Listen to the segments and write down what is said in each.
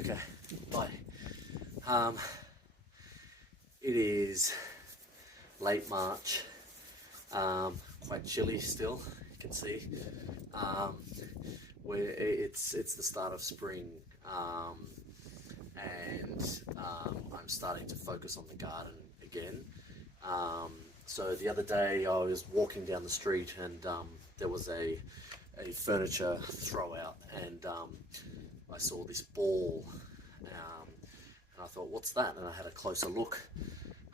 Okay, bye. It is late March, quite chilly still, you can see. Where it's the start of spring, and I'm starting to focus on the garden again. So the other day I was walking down the street and there was a furniture throw out, and I saw this ball, and I thought, what's that? And I had a closer look,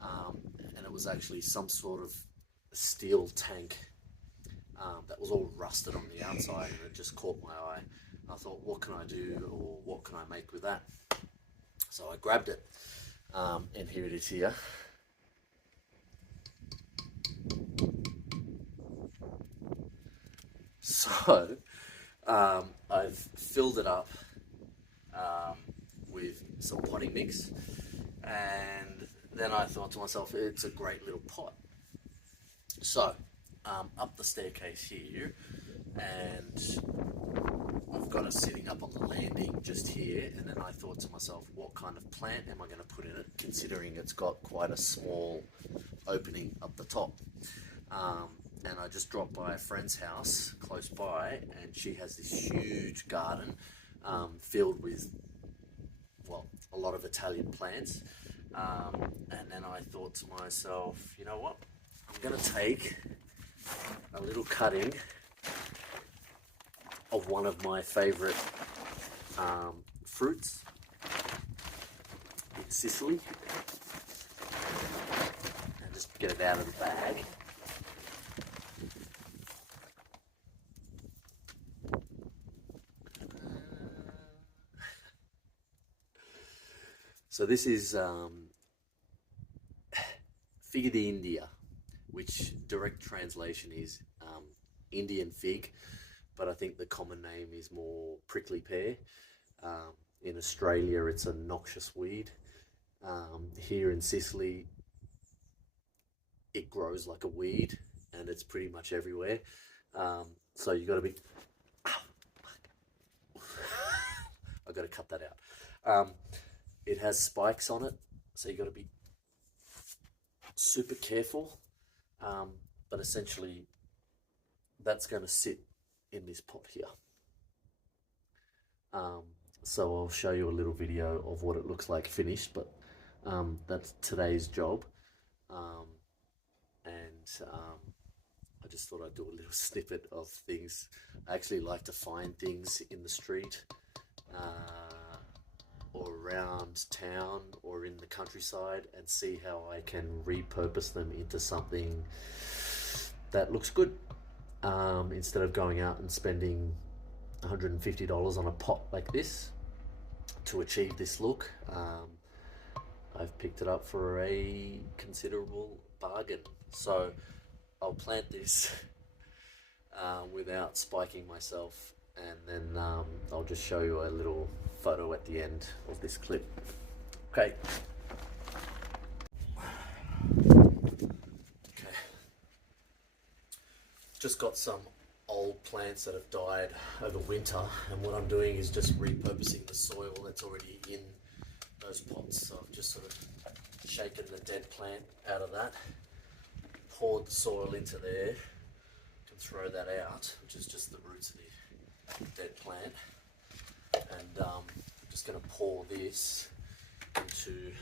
and it was actually some sort of steel tank that was all rusted on the outside, and it just caught my eye. I thought, what can I do, or what can I make with that? So I grabbed it, and here it is here. So I've filled it up with some potting mix, and then I thought to myself, it's a great little pot. So up the staircase here, and I've got it sitting up on the landing just here, and then I thought to myself, what kind of plant am I going to put in it, considering it's got quite a small opening up the top. And I just dropped by a friend's house close by, and she has this huge garden filled with, well, a lot of Italian plants. And then I thought to myself, you know what, I'm going to take a little cutting of one of my favorite fruits in Sicily, and just get it out of the bag. So this is fig di India, which direct translation is Indian fig, but I think the common name is more prickly pear. In Australia, it's a noxious weed. Here in Sicily, it grows like a weed, and it's pretty much everywhere. So you got to be... I've got to cut that out. It has spikes on it, so you got to be super careful. But essentially, that's going to sit in this pot here. So I'll show you a little video of what it looks like finished, but that's today's job. I just thought I'd do a little snippet of things. I actually like to find things in the street, or around town, or in the countryside, and see how I can repurpose them into something that looks good, instead of going out and spending $150 on a pot like this to achieve this look. I've picked it up for a considerable bargain. So I'll plant this without spiking myself, and then I'll just show you a little photo at the end of this clip. Okay. Just got some old plants that have died over winter, and what I'm doing is just repurposing the soil that's already in those pots. So I've just sort of shaken the dead plant out of that, poured the soil into there, you can throw that out, which is just the roots of the dead plant, and I'm just going to pour this into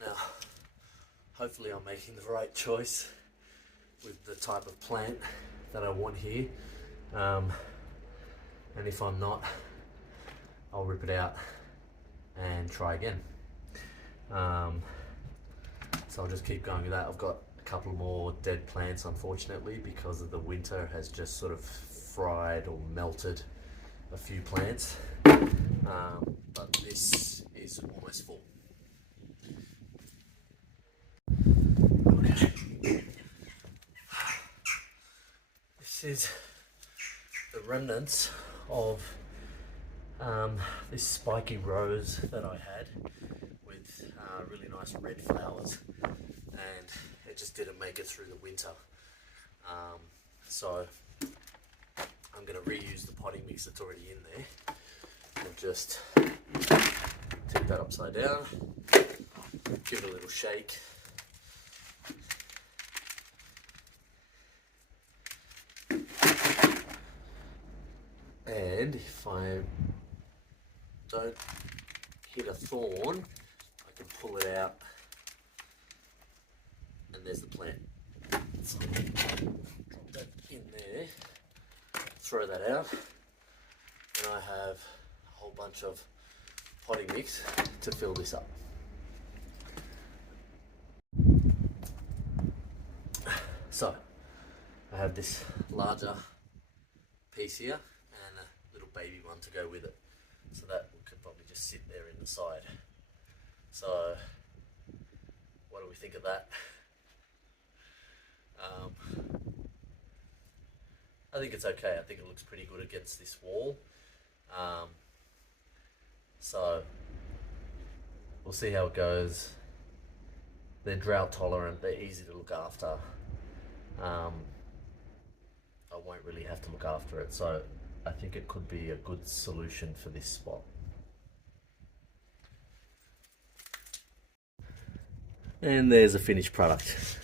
now. Hopefully I'm making the right choice with the type of plant that I want here, and if I'm not, I'll rip it out and try again. So I'll just keep going with that. I've got a couple more dead plants, unfortunately, because of the winter has just sort of fried or melted a few plants, but this is almost full. Okay. This is the remnants of this spiky rose that I had with really nice red flowers, and it just didn't make it through the winter. So I'm going to reuse the potting mix that's already in there and just tip that upside down, give it a little shake. And if I don't hit a thorn, I can pull it out, and there's the plant. So drop that in there, throw that out, and I have a whole bunch of potting mix to fill this up. So I have this larger piece here and a little baby one to go with it, so that could probably just sit there in the side. So what do we think of that? I think it's okay. I think it looks pretty good against this wall. So we'll see how it goes. They're drought tolerant, they're easy to look after. I won't really have to look after it, so I think it could be a good solution for this spot. And there's a finished product.